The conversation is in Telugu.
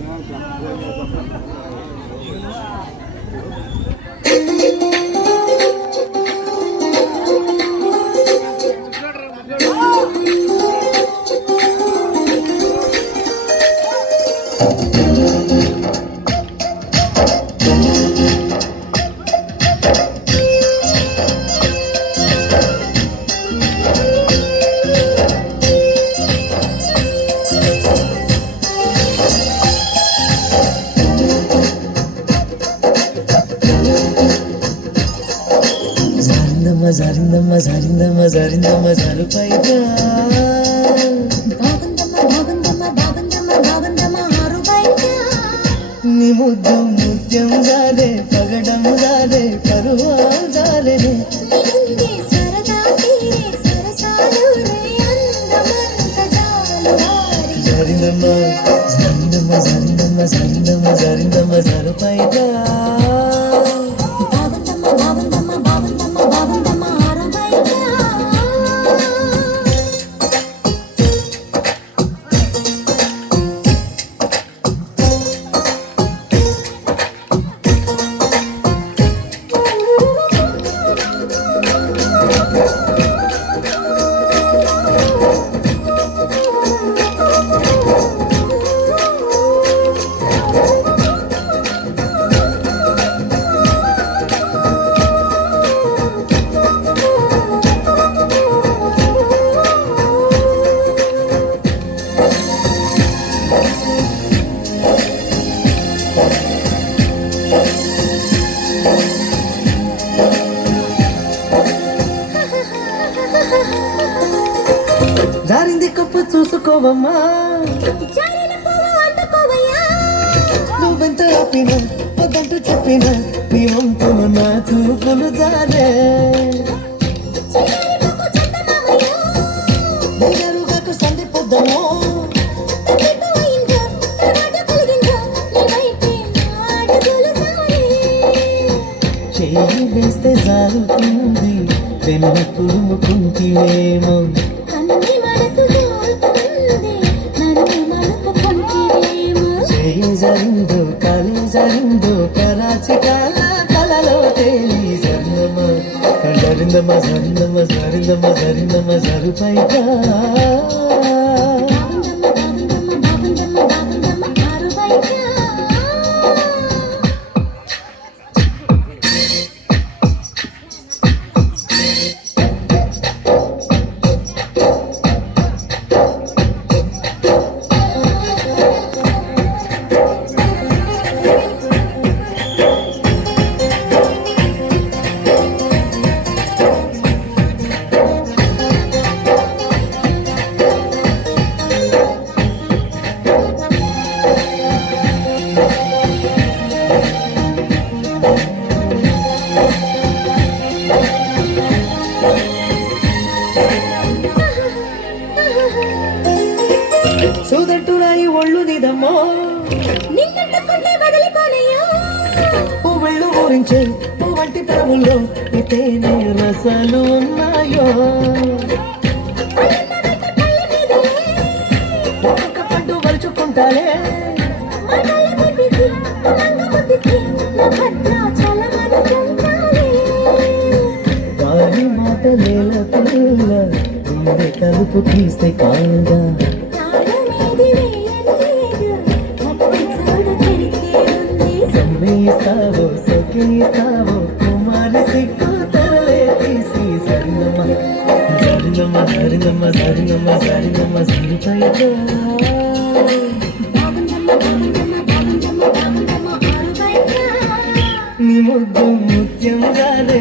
జారిందమ్మ జారిందమ్మ జారిందమ్మ జారిందమ్మ జారు పైగా. నీ ముద్దు ముత్యం జాలే పగడం జాలే కరువా జాలే. నీకుంది సరదా తీరే సరసాలు రే అందమంత జాలు వారి. జారిందమ్మ జారిందమ్మ జారిందమ్మ జారిందమ్మ జారిందమ్మ జారు పైగా. కప్పు చూసుకోవమ్మా. నువ్వెంత ఆపినా వద్దంటూ చెప్పినా నీ వంపును నా చూపులు జారే సంధి చేయి వేస్తే జారుతుంది వెన్న తురుముకుంటివేమో సరిందమ్మ సరిందమ్మ సరిందమ్మ సరిందమ్మ జరుపైగా సూదంటురాయి ఒళ్ళు నిదమ్మో. నిన్నట్టుకుంటే వదిలిపోనయ్యా పువ్వుళ్ళు ఊరించే పువ్వంటి పువ్వుల్లో ఈ తేనె రసాలు ఉన్నాయో. ఒక్కొక్క పండు వలుచుకుంటాలే. మాటలు ముద్దిసి లంగ ముద్దిసి నా పిల్ల గుండె తలుపు తీస్తే కాగా ఉంది సమ్మేస్తావో కుమారి సిక్కు తరలే తీసి సరినమ్మ సరినమ్మ సరినమ్మ సరినమ్మ సరినమ్మ సరిపైగా నీ ముద్దు ముత్యం గాలే